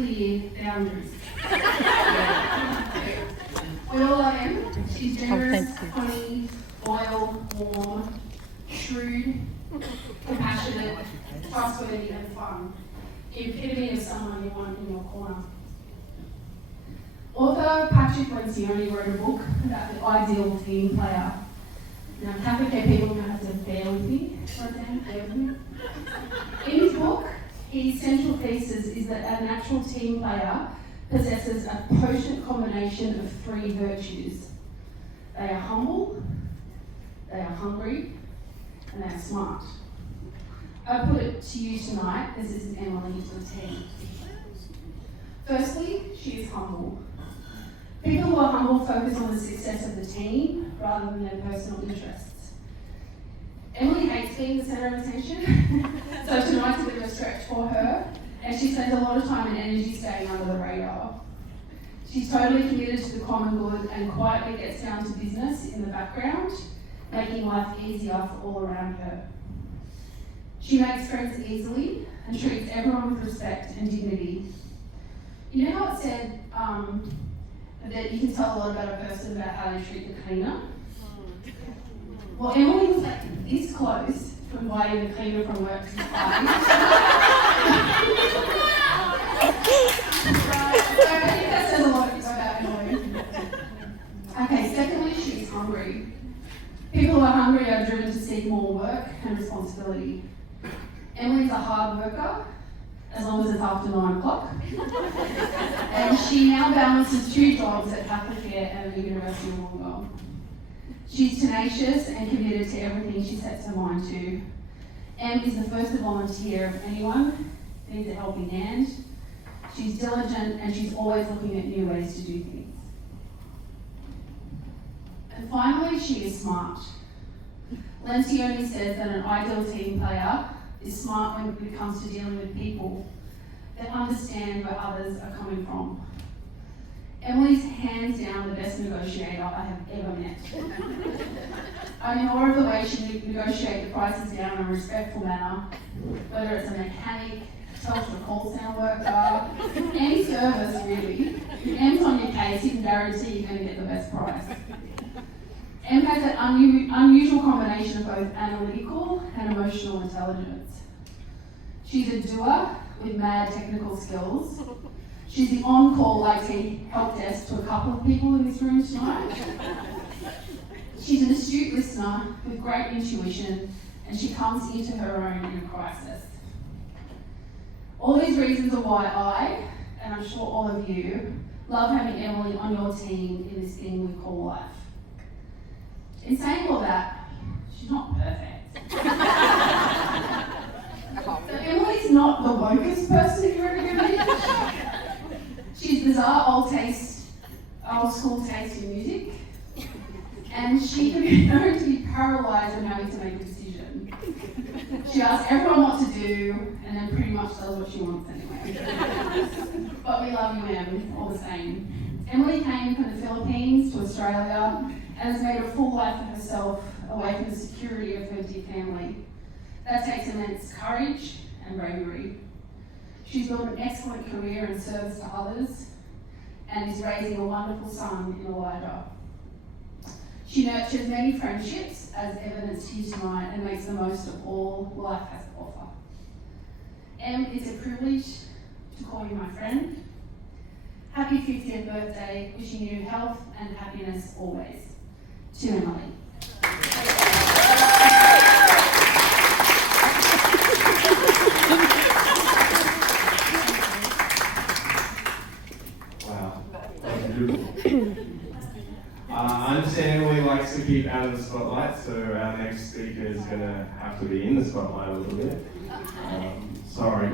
clear boundaries. We all love Em. She's generous, funny, loyal, warm, shrewd, compassionate, trustworthy and fun. The epitome of someone you want in your corner. Author Patrick Lencioni wrote a book about the ideal team player. Now, Catholic Care people are going to have to bear with me. In his book, his central thesis is that a natural team player possesses a potent combination of three virtues. They are humble, they are hungry, and they are smart. I put it to you tonight, as this is Emily to the team. Firstly, she is humble. People who are humble focus on the success of the team rather than their personal interests. Emily hates being the centre of attention, so tonight's a bit of a stretch for her, and she spends a lot of time and energy staying under the radar. She's totally committed to the common good and quietly gets down to business in the background, making life easier for all around her. She makes friends easily and treats everyone with respect and dignity. You know how it said that you can tell a lot about a person about how they treat the cleaner? Well, Emily was like this close to inviting the cleaner from work to the party. So I think that says a lot about Emily. Okay, secondly, she's hungry. People who are hungry are driven to seek more work and responsibility. Emily's a hard worker, as long as it's after 9 o'clock. And she now balances 2 jobs at Catholic Care and the University of Wollongong. She's tenacious and committed to everything she sets her mind to. Em is the first to volunteer if anyone needs a helping hand. She's diligent and she's always looking at new ways to do things. And finally, she is smart. Lencioni says that an ideal team player is smart when it comes to dealing with people that understand where others are coming from. Emily's hands down the best negotiator I have ever met. I'm in awe of the way she negotiates the prices down in a respectful manner, whether it's a mechanic, Telstra call centre worker, any service really. If Em's on your case, you can guarantee you're going to get the best price. Em has an unusual combination of both analytical and emotional intelligence. She's a doer with mad technical skills. She's the on-call IT help desk to a couple of people in this room tonight. She's an astute listener with great intuition, and she comes into her own in a crisis. All these reasons are why I, and I'm sure all of you, love having Emily on your team in this thing we call life. In saying all that, she's not perfect. So Emily's not the wokest person you're ever going to meet. She's bizarre old school taste in music, and she can be known to be paralysed when having to make a decision. She asks everyone what to do, and then pretty much does what she wants anyway. But we love you, Em, all the same. Emily came from the Philippines to Australia and has made a full life for herself away from the security of her dear family. That takes immense courage and bravery. She's built an excellent career in service to others and is raising a wonderful son in Elijah. She nurtures many friendships, as evidenced here tonight, and makes the most of all life has to offer. Em, it's a privilege to call you my friend. Happy 50th birthday, wishing you health and happiness always. To Emily. Wow, that was beautiful. I understand Emily likes to keep out of the spotlight, so our next speaker is going to have to be in the spotlight a little bit. Sorry.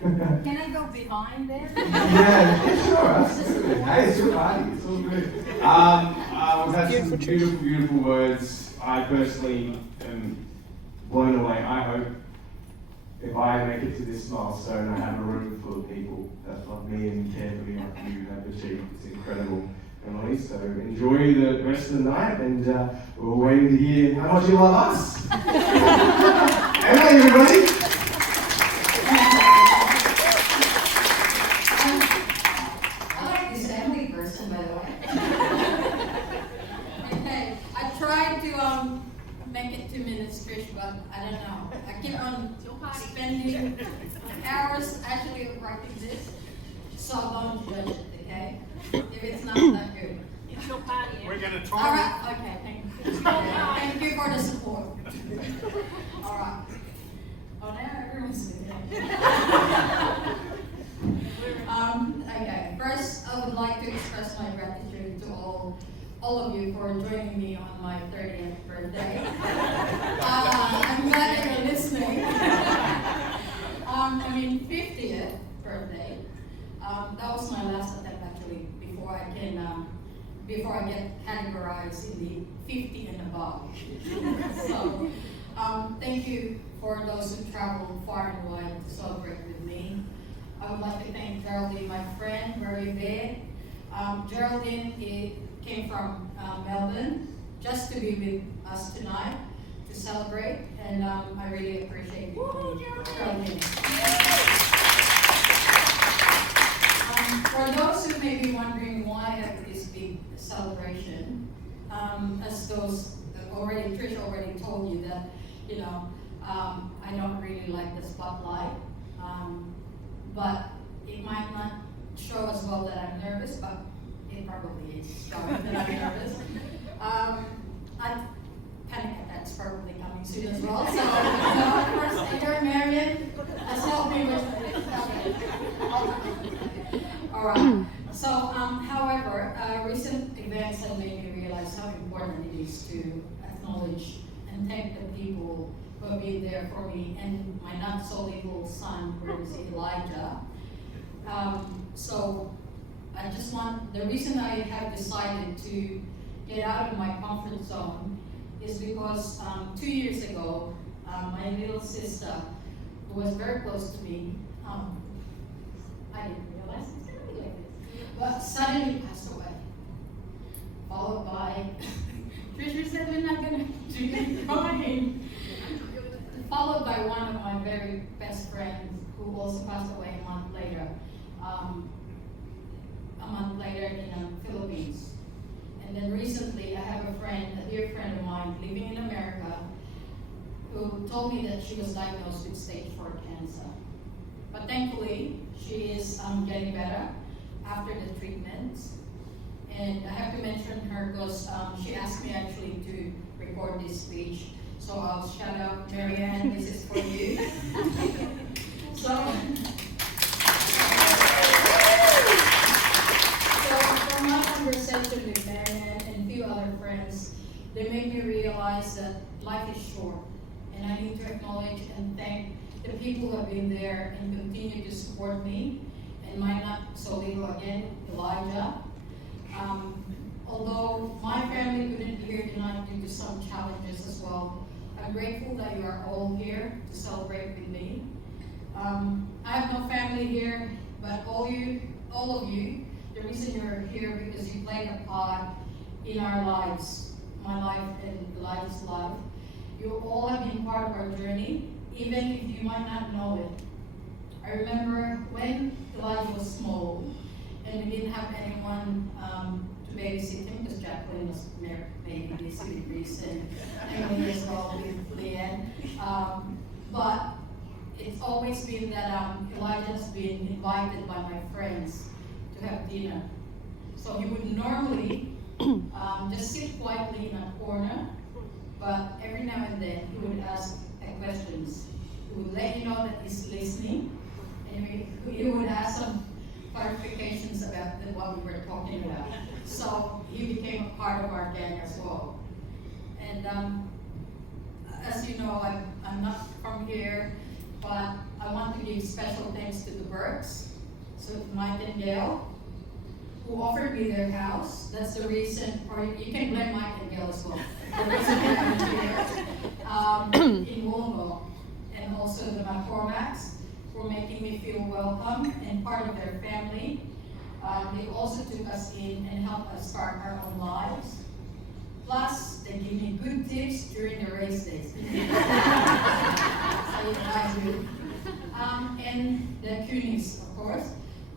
Can I go behind there? Yeah, sure, absolutely. Hey, it's your party, it's all good. We've had some beautiful, beautiful words. I personally am blown away. I hope if I make it to this milestone, I have a room full of people that love me and care for me like you have achieved. It's incredible, Emily. So enjoy the rest of the night, and we're waiting to hear how much you love us. Emily, everybody. way. Okay, I tried to make it 2 minutes, Trish, but I don't know. I keep on spending hours actually writing this, so don't judge it, okay? If it's not that good. It's your party. We're gonna All try. right, okay, thank you. Thank you for the support. All right. Oh, now everyone's doing it. Okay, first I would like to express my gratitude to all of you for joining me on my 30th birthday. I'm glad that you're listening. 50th birthday. That was my last attempt actually before I get categorized in the 50 and above. So, thank you for those who traveled far and wide to celebrate with me. I would like to thank Geraldine, my friend, where you been. Geraldine came from Melbourne just to be with us tonight to celebrate, and I really appreciate you, Geraldine. For those who may be wondering why I have this big celebration, as Trish already told you that, I don't really like the spotlight, but it might not show as well that I'm nervous, but it probably is showing that I'm nervous. Panic attack's probably coming soon as well, so of course, you're Marion, let's help me with Alright, so however, recent events have made me realize how important it is to acknowledge and thank the people who have been there for me and my not so little son, where is Elijah. So the reason I have decided to get out of my comfort zone is because 2 years ago, my little sister, who was very close to me, I didn't realize it's going to be like this, but suddenly passed away. Followed by, Trish said we're not going to do it crying. Followed by one of my very best friends who also passed away a month later in the Philippines. And then recently I have a dear friend of mine living in America who told me that she was diagnosed with stage 4 cancer. But thankfully, she is getting better after the treatments. And I have to mention her because she asked me actually to record this speech. So I'll shout out, Marianne, this is for you. So from my conversation with Marianne and a few other friends, they made me realize that life is short. And I need to acknowledge and thank the people who have been there and continue to support me. And my not so little again, Elijah. Although my family couldn't be here tonight due to some challenges as well, I'm grateful that you are all here to celebrate with me. I have no family here, but all of you, the reason you're here because you played a part in our lives, my life and Elijah's life. You all have been part of our journey, even if you might not know it. I remember when Elijah was small and we didn't have anyone to babysit him because Jacqueline was maybe busy with Reese and Emily as well with Leanne. But it's always been that Elijah has been invited by my friends to have dinner. So he would normally just sit quietly in a corner, but every now and then he would ask questions. He would let you know that he's listening, and he would ask some clarifications about what we were talking about. So he became a part of our gang as well. And as you know, I'm not from here, but I want to give special thanks to the Burks, so Mike and Gail, who offered me their house. That's the reason, or you can blame Mike and Gail as well. The reason I'm here in Wollongong, and also the McCormacks for making me feel welcome and part of their family. They also took us in and helped us start our own lives. Plus, they give me good tips during the race days. So you guys do. And the Coonies, of course,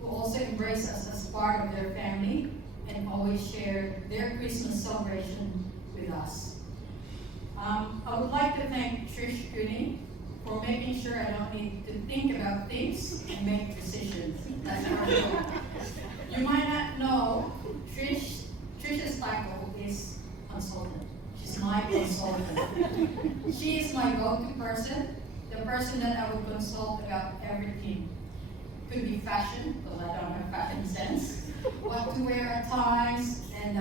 who also embrace us as part of their family and always share their Christmas celebration with us. I would like to thank Trish Cooney for making sure I don't need to think about things and make decisions. That's our goal. You might not know, Trish's title is consultant. She's my consultant. She is my go-to person, the person that I would consult about everything. Could be fashion, because I don't have fashion sense, what to wear at times, and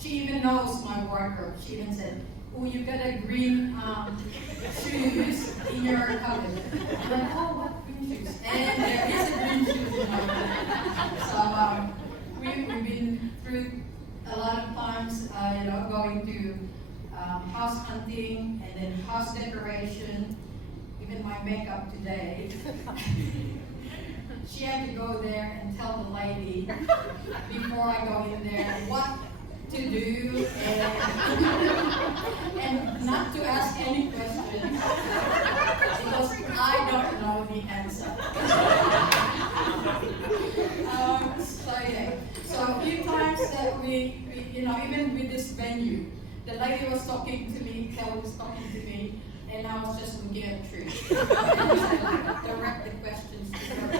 she even knows my wardrobe. She even said, "Oh, you got a green shoes in your cupboard." I'm like, "Oh, what green shoes?" And there is a green shoes in my cupboard. So we've been through a lot of times, going to house hunting and then house decoration. Even my makeup today. She had to go there and tell the lady before I go in there what to do and not to ask any questions because I don't know the answer. So a few times that we even with this venue, the lady was talking to me, Kelly was talking to me, and I was just looking at Trish. Direct the questions to her.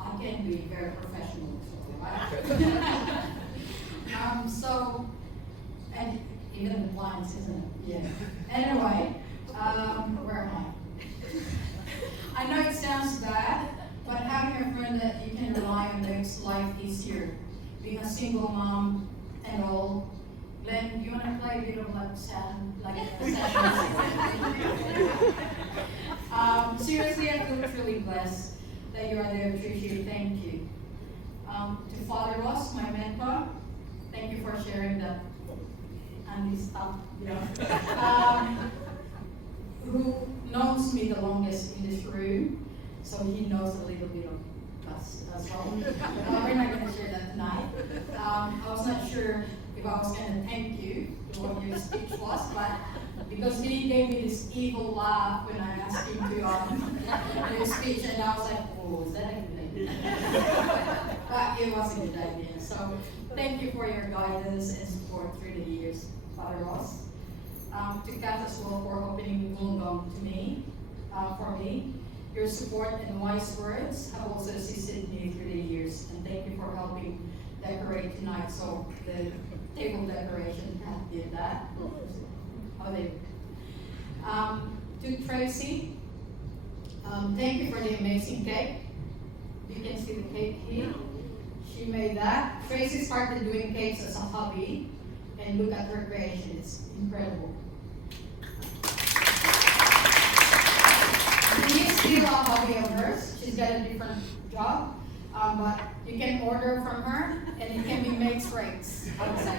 I can be very professional. And even the blinds, isn't it? Yeah. Anyway, where am I? I know it sounds bad, but having a friend that you can rely on makes life easier. Being a single mom and all. Glenn, you want to play a bit of seriously, I feel truly blessed that you are there, Tricia. Thank you. To Father Ross, my mentor, thank you for sharing that Andy stuff. Who knows me the longest in this room, so he knows a little bit of us as well. We're not going to share that tonight. I was not sure if I was going to thank you for what your speech was, but because he gave me this evil laugh when I asked him to do his speech, and I was like, "Oh, is that a good idea?" But it was a good idea. So thank you for your guidance and support through the years, Father Ross. To Kath as well for opening Wollongong to me, for me. Your support and wise words have also assisted me through the years, and thank you for helping decorate tonight. So the table decoration did that. Oh, they. To Tracy, thank you for the amazing cake. You can see the cake here. She made that. Tracy started doing cakes as a hobby, and look at her creation. It's incredible. It is still a hobby of hers. She's got a different job, but you can order from her, and it can be made rates outside.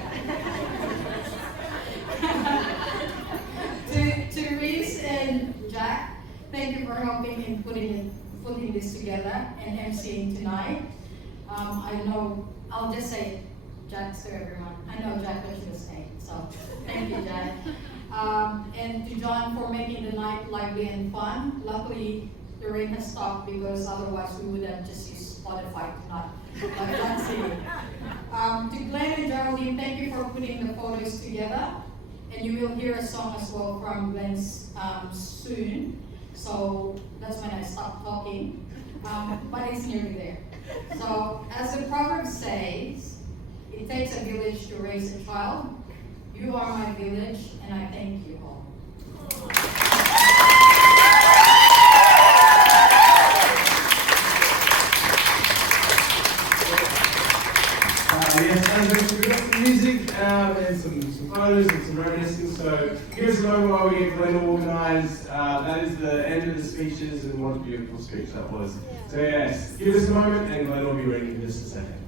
To Reese and Jack, thank you for helping in putting this together and emceeing tonight. I know, I'll just say Jack to everyone. I know Jack what you were saying, so thank you, Jack. And to John for making the night lively and fun. Luckily, the rain has stopped because otherwise we would have just used Spotify tonight. But that's it. To Glenn and Geraldine, thank you for putting the photos together. And you will hear a song as well from Glenn's soon. So that's when I stop talking. But it's nearly there. So as the proverb says, it takes a village to raise a child. You are my village, and I thank you all. Yes, we've got some music and some photos and some reminiscing. So give us a moment while we get Glenn organised. That is the end of the speeches, and what a beautiful speech that was. So yes, give us a moment, and Glenn will be ready in just a second.